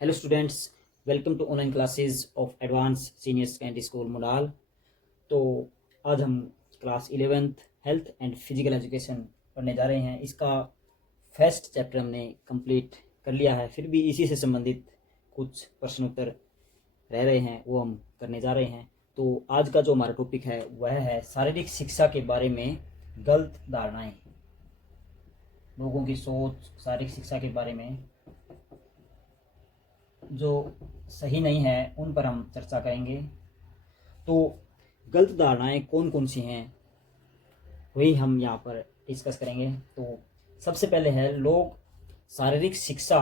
Hello students, welcome to online classes of advance senior secondary school मुलाल। तो आज हम class 11th health and physical education पढ़ने जा रहे हैं। इसका फर्स्ट चैप्टर हमने कंप्लीट कर लिया है, फिर भी इसी से संबंधित कुछ प्रश्न उत्तर रह रहे हैं, वो हम करने जा रहे हैं। तो आज का जो हमारा टॉपिक है वह है शारीरिक शिक्षा के बारे में गलत धारणाएं। लोगों की सोच शारीरिक शिक्षा के बारे में जो सही नहीं है उन पर हम चर्चा करेंगे। तो गलत धारणाएं कौन कौन सी हैं वही हम यहाँ पर डिस्कस करेंगे। तो सबसे पहले है, लोग शारीरिक शिक्षा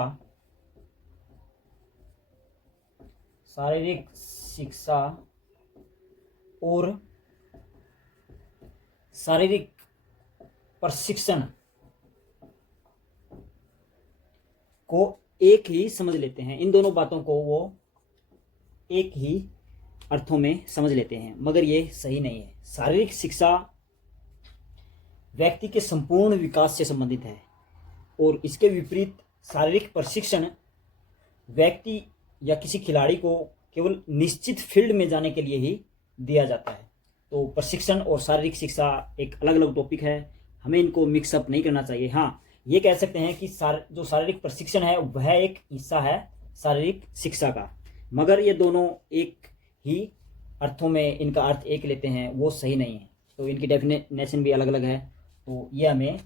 और शारीरिक प्रशिक्षण को एक ही समझ लेते हैं। इन दोनों बातों को वो एक ही अर्थों में समझ लेते हैं, मगर ये सही नहीं है। शारीरिक शिक्षा व्यक्ति के संपूर्ण विकास से संबंधित है और इसके विपरीत शारीरिक प्रशिक्षण व्यक्ति या किसी खिलाड़ी को केवल निश्चित फील्ड में जाने के लिए ही दिया जाता है। तो प्रशिक्षण और शारीरिक शिक्षा एक अलग अलग टॉपिक है, हमें इनको मिक्सअप नहीं करना चाहिए। हाँ, ये कह सकते हैं कि जो शारीरिक प्रशिक्षण है वह एक हिस्सा है शारीरिक शिक्षा का, मगर ये दोनों एक ही अर्थों में इनका अर्थ एक लेते हैं, वो सही नहीं है। तो इनकी डेफिनेशन भी अलग अलग है। तो ये हमें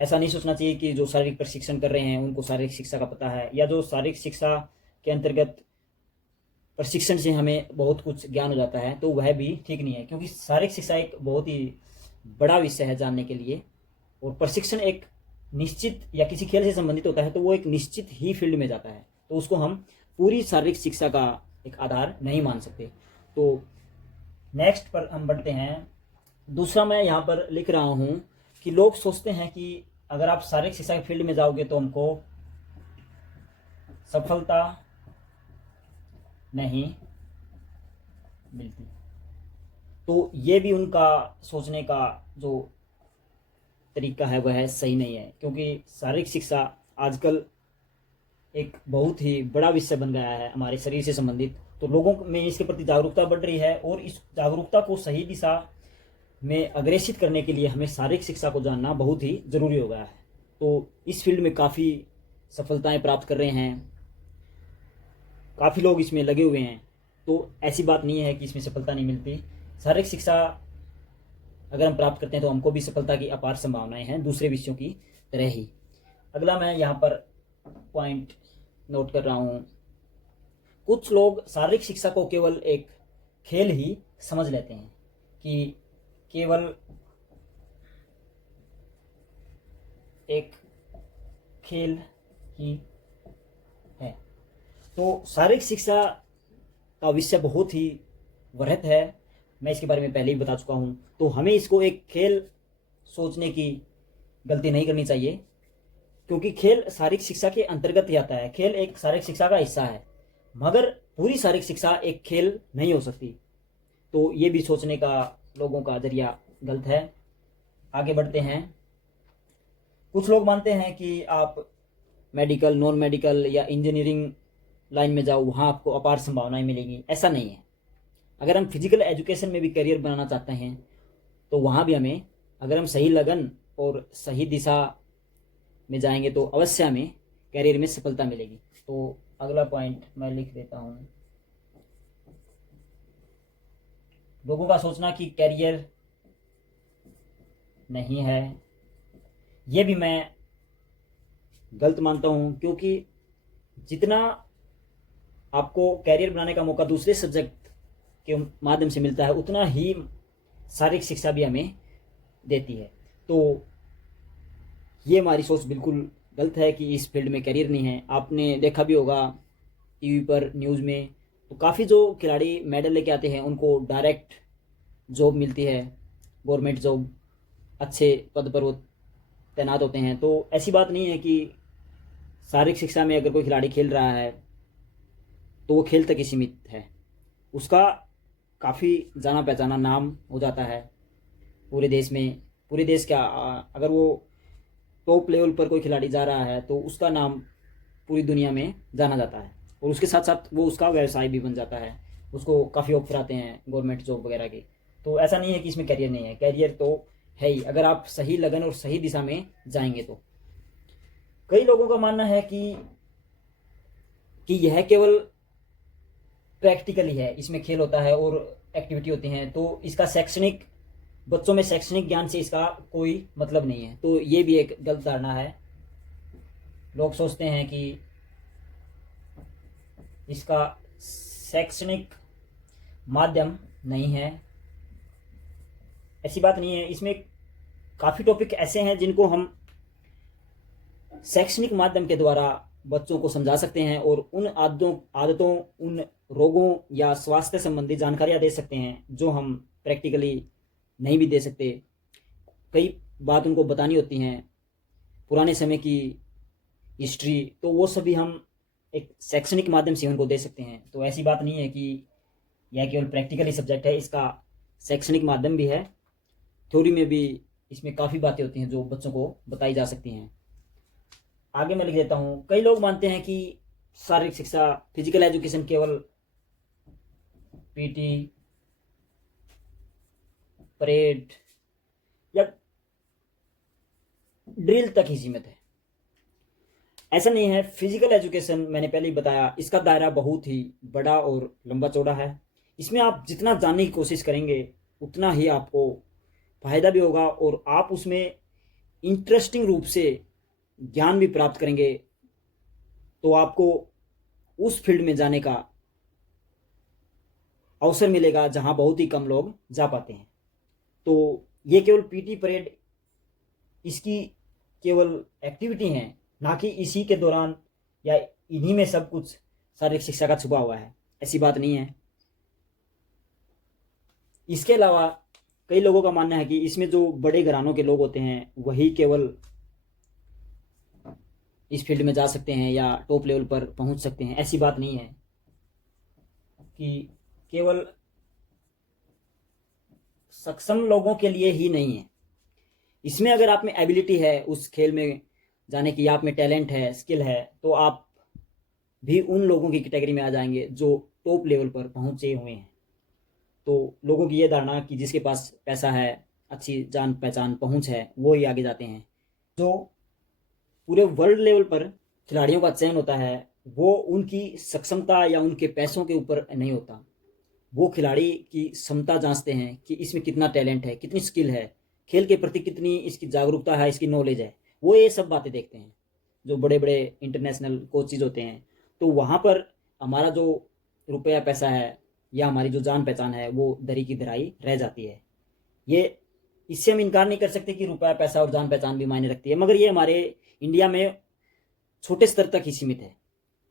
ऐसा नहीं सोचना चाहिए कि जो शारीरिक प्रशिक्षण कर रहे हैं उनको शारीरिक शिक्षा का पता है, या जो शारीरिक शिक्षा के अंतर्गत प्रशिक्षण से हमें बहुत कुछ ज्ञान हो जाता है, तो वह भी ठीक नहीं है। क्योंकि शारीरिक शिक्षा एक बहुत ही बड़ा विषय है जानने के लिए, और प्रशिक्षण एक निश्चित या किसी खेल से संबंधित होता है तो वो एक निश्चित ही फील्ड में जाता है, तो उसको हम पूरी शारीरिक शिक्षा का एक आधार नहीं मान सकते। तो नेक्स्ट पर हम बढ़ते हैं। दूसरा मैं यहाँ पर लिख रहा हूँ कि लोग सोचते हैं कि अगर आप शारीरिक शिक्षा के फील्ड में जाओगे तो हमको सफलता नहीं मिलती। तो ये भी उनका सोचने का जो तरीका है वह सही नहीं है, क्योंकि शारीरिक शिक्षा आजकल एक बहुत ही बड़ा विषय बन गया है हमारे शरीर से संबंधित। तो लोगों में इसके प्रति जागरूकता बढ़ रही है, और इस जागरूकता को सही दिशा में अग्रेसित करने के लिए हमें शारीरिक शिक्षा को जानना बहुत ही ज़रूरी हो गया है। तो इस फील्ड में काफ़ी सफलताएं प्राप्त कर रहे हैं, काफ़ी लोग इसमें लगे हुए हैं। तो ऐसी बात नहीं है कि इसमें सफलता नहीं मिलती। शारीरिक शिक्षा अगर हम प्राप्त करते हैं तो हमको भी सफलता की अपार संभावनाएं हैं, दूसरे विषयों की तरह ही। अगला मैं यहाँ पर पॉइंट नोट कर रहा हूँ, कुछ लोग शारीरिक शिक्षा को केवल एक खेल ही समझ लेते हैं, कि केवल एक खेल ही है। तो शारीरिक शिक्षा का विषय बहुत ही वृहत है, मैं इसके बारे में पहले ही बता चुका हूँ। तो हमें इसको एक खेल सोचने की गलती नहीं करनी चाहिए, क्योंकि खेल शारीरिक शिक्षा के अंतर्गत ही आता है। खेल एक शारीरिक शिक्षा का हिस्सा है, मगर पूरी शारीरिक शिक्षा एक खेल नहीं हो सकती। तो ये भी सोचने का लोगों का जरिया गलत है। आगे बढ़ते हैं। कुछ लोग मानते हैं कि आप मेडिकल, नॉन मेडिकल या इंजीनियरिंग लाइन में जाओ, वहाँ आपको अपार संभावनाएं मिलेंगी। ऐसा नहीं है। अगर हम फिजिकल एजुकेशन में भी करियर बनाना चाहते हैं तो वहाँ भी हमें, अगर हम सही लगन और सही दिशा में जाएंगे तो अवश्य हमें करियर में सफलता मिलेगी। तो अगला पॉइंट मैं लिख देता हूँ, लोगों का सोचना कि करियर नहीं है, ये भी मैं गलत मानता हूँ। क्योंकि जितना आपको करियर बनाने का मौका दूसरे सब्जेक्ट के माध्यम से मिलता है, उतना ही शारीरिक शिक्षा भी हमें देती है। तो ये हमारी सोच बिल्कुल गलत है कि इस फील्ड में करियर नहीं है। आपने देखा भी होगा टीवी पर, न्यूज़ में, तो काफ़ी जो खिलाड़ी मेडल लेके आते हैं उनको डायरेक्ट जॉब मिलती है, गवर्नमेंट जॉब, अच्छे पद पर वो तैनात होते हैं। तो ऐसी बात नहीं है कि शारीरिक शिक्षा में अगर कोई खिलाड़ी खेल रहा है तो वो खेल तक ही सीमित है, उसका काफ़ी जाना पहचाना नाम हो जाता है पूरे देश में। पूरे देश का अगर वो टॉप लेवल पर कोई खिलाड़ी जा रहा है तो उसका नाम पूरी दुनिया में जाना जाता है, और उसके साथ साथ वो उसका व्यवसाय भी बन जाता है, उसको काफ़ी ऑफर आते हैं गवर्नमेंट जॉब वगैरह के। तो ऐसा नहीं है कि इसमें करियर नहीं है, करियर तो है ही, अगर आप सही लगन और सही दिशा में जाएंगे तो। कई लोगों का मानना है कि यह केवल प्रैक्टिकल ही है, इसमें खेल होता है और एक्टिविटी होती हैं, तो इसका शैक्षणिक, बच्चों में शैक्षणिक ज्ञान से इसका कोई मतलब नहीं है। तो ये भी एक गलत धारणा है। लोग सोचते हैं कि इसका शैक्षणिक माध्यम नहीं है, ऐसी बात नहीं है। इसमें काफ़ी टॉपिक ऐसे हैं जिनको हम शैक्षणिक माध्यम के द्वारा बच्चों को समझा सकते हैं, और उन आदतों उन रोगों या स्वास्थ्य संबंधी जानकारियां दे सकते हैं जो हम प्रैक्टिकली नहीं भी दे सकते। कई बात उनको बतानी होती हैं, पुराने समय की हिस्ट्री, तो वो सभी हम एक शैक्षणिक माध्यम से उनको दे सकते हैं। तो ऐसी बात नहीं है कि यह केवल प्रैक्टिकली सब्जेक्ट है, इसका शैक्षणिक माध्यम भी है। थ्योरी में भी इसमें काफ़ी बातें होती हैं जो बच्चों को बताई जा सकती हैं। आगे मैं लिख देता हूँ। कई लोग मानते हैं कि शारीरिक शिक्षा, फिजिकल एजुकेशन केवल पीटी, परेड या ड्रिल तक ही सीमित है। ऐसा नहीं है। फिजिकल एजुकेशन, मैंने पहले ही बताया, इसका दायरा बहुत ही बड़ा और लंबा चौड़ा है। इसमें आप जितना जानने की कोशिश करेंगे उतना ही आपको फायदा भी होगा, और आप उसमें इंटरेस्टिंग रूप से ज्ञान भी प्राप्त करेंगे, तो आपको उस फील्ड में जाने का अवसर मिलेगा जहां बहुत ही कम लोग जा पाते हैं। तो ये केवल पीटी परेड इसकी केवल एक्टिविटी है, ना कि इसी के दौरान या इन्हीं में सब कुछ शारीरिक शिक्षा का छुपा हुआ है, ऐसी बात नहीं है। इसके अलावा कई लोगों का मानना है कि इसमें जो बड़े घरानों के लोग होते हैं वही केवल इस फील्ड में जा सकते हैं या टॉप लेवल पर पहुंच सकते हैं। ऐसी बात नहीं है कि केवल सक्षम लोगों के लिए ही नहीं है। इसमें अगर आप में एबिलिटी है उस खेल में जाने की, आप में टैलेंट है, स्किल है, तो आप भी उन लोगों की कैटेगरी में आ जाएंगे जो टॉप लेवल पर पहुंचे हुए हैं। तो लोगों की ये धारणा कि जिसके पास पैसा है, अच्छी जान पहचान, पहुंच है, वो ही आगे जाते हैं। जो पूरे वर्ल्ड लेवल पर खिलाड़ियों का चयन होता है वो उनकी सक्षमता या उनके पैसों के ऊपर नहीं होता। वो खिलाड़ी की क्षमता जांचते हैं कि इसमें कितना टैलेंट है, कितनी स्किल है, खेल के प्रति कितनी इसकी जागरूकता है, इसकी नॉलेज है। वो ये सब बातें देखते हैं जो बड़े बड़े इंटरनेशनल कोचेज होते हैं। तो वहाँ पर हमारा जो रुपया पैसा है या हमारी जो जान पहचान है वो दरी की दराई रह जाती है। ये इससे हम इनकार नहीं कर सकते कि रुपया पैसा और जान पहचान भी मायने रखती है, मगर ये हमारे इंडिया में छोटे स्तर तक ही सीमित है।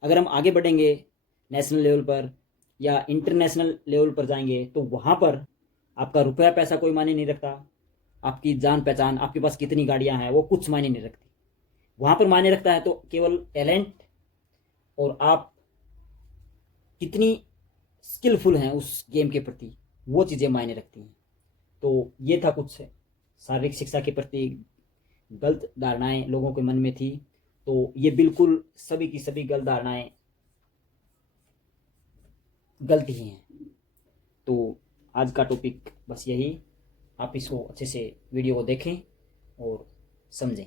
अगर हम आगे बढ़ेंगे, नेशनल लेवल पर या इंटरनेशनल लेवल पर जाएंगे, तो वहाँ पर आपका रुपया पैसा कोई मायने नहीं रखता, आपकी जान पहचान, आपके पास कितनी गाड़ियाँ हैं, वो कुछ मायने नहीं रखती। वहाँ पर मायने रखता है तो केवल टैलेंट और आप कितनी स्किलफुल हैं उस गेम के प्रति, वो चीज़ें मायने रखती हैं। तो ये था कुछ शारीरिक शिक्षा के प्रति गलत धारणाएं लोगों के मन में थी। तो ये बिल्कुल सभी की सभी गलत धारणाएं गलत ही हैं। तो आज का टॉपिक बस यही। आप इसको अच्छे से वीडियो को देखें और समझें।